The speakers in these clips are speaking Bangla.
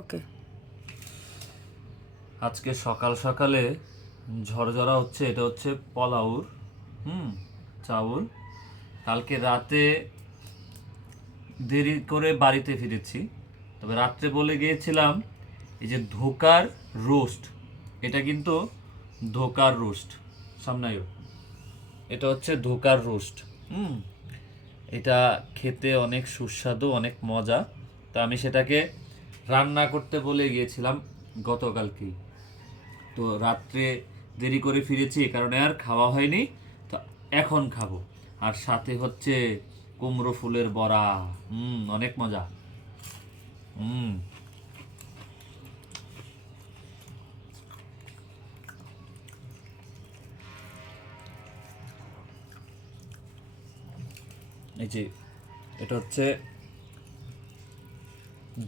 ওকে। আজকে সকাল সকালে ঝরঝরা হচ্ছে, এটা হচ্ছে পলাউর চাউল। কালকে রাতে দেরি করে বাড়িতে ফিরেছি, তবে রাত্রে বলে গিয়েছিলাম এই যে ধোকার রোস্ট, এটা কিন্তু ধোকার রোস্ট সামনায়ও, এটা হচ্ছে ধোকার রোস্ট। হুম এটা খেতে অনেক সুস্বাদু, অনেক মজা। তো আমি সেটাকে রান্না করতে বলে গিয়েছিলাম গতকালকেই। তো রাত্রে দেরি করে ফিরেছি, এই কারণে আর খাওয়া হয়নি। তো এখন খাবো। আর সাথে হচ্ছে কুমড়ো ফুলের বড়া। অনেক মজা। হুম এই যে এটা হচ্ছে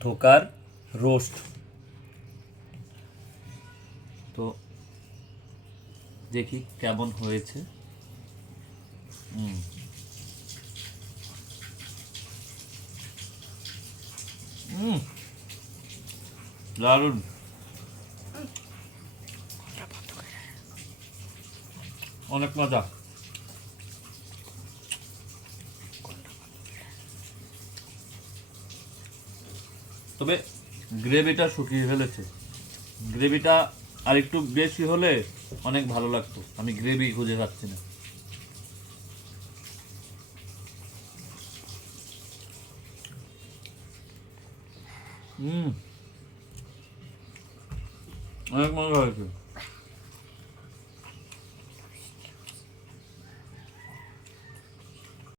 ধোকার রোস্ট। তো দেখি কেমন হয়েছে। হুম হুম দারুণ, অনেক মজা। তবে গ্রেভিটা শুকিয়ে ফেলেছে। গ্রেভিটা আর একটু বেশি হলে অনেক ভালো লাগতো, আমি গ্রেভি খুঁজে পাচ্ছি না। হুম অনেক মজা হয়েছে।